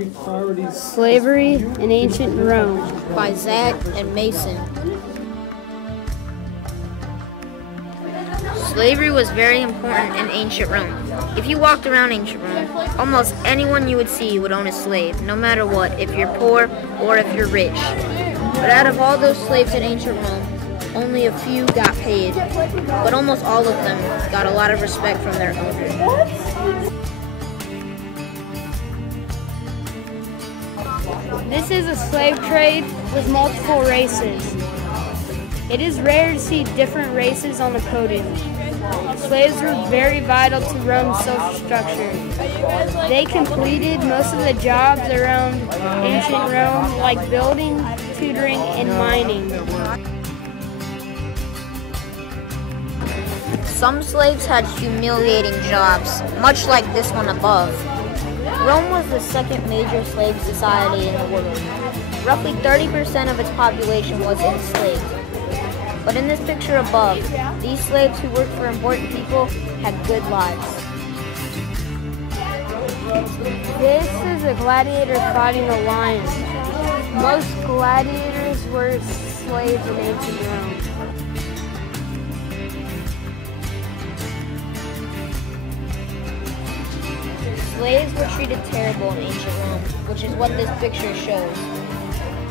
Slavery in Ancient Rome by Zach and Mason. Slavery was very important in ancient Rome. If you walked around ancient Rome, almost anyone you would see would own a slave, no matter what, if you're poor or if you're rich. But out of all those slaves in ancient Rome, only a few got paid, but almost all of them got a lot of respect from their owners. This is a slave trade with multiple races. It is rare to see different races on the podium. Slaves were very vital to Rome's social structure. They completed most of the jobs around ancient Rome, like building, tutoring, and mining. Some slaves had humiliating jobs, much like this one above. Rome was the second major slave society in the world. Roughly 30% of its population was enslaved. But in this picture above, these slaves who worked for important people had good lives. This is a gladiator fighting a lion. Most gladiators were slaves in ancient Rome. Slaves were treated terrible in ancient Rome, which is what this picture shows.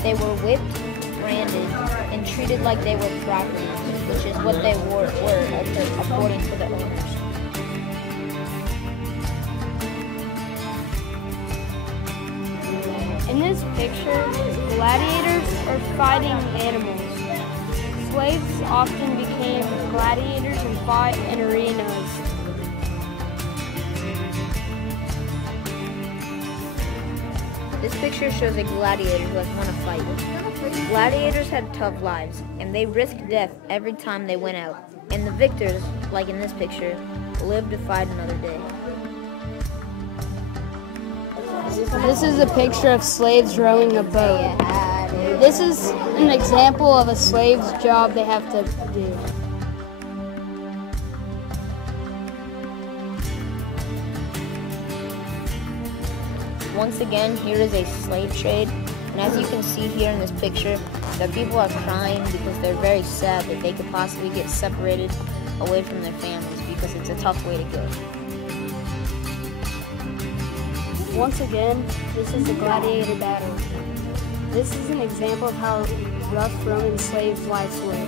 They were whipped, branded, and treated like they were property, which is what they were according to the owners. In this picture, gladiators are fighting animals. Slaves often became gladiators and fought in arenas. This picture shows a gladiator who has won a fight. Gladiators had tough lives, and they risked death every time they went out. And the victors, like in this picture, lived to fight another day. This is a picture of slaves rowing a boat. This is an example of a slave's job they have to do. Once again, here is a slave trade, and as you can see here in this picture, the people are crying because they're very sad that they could possibly get separated away from their families because it's a tough way to go. Once again, this is a gladiator battle. This is an example of how rough Roman slaves' lives were.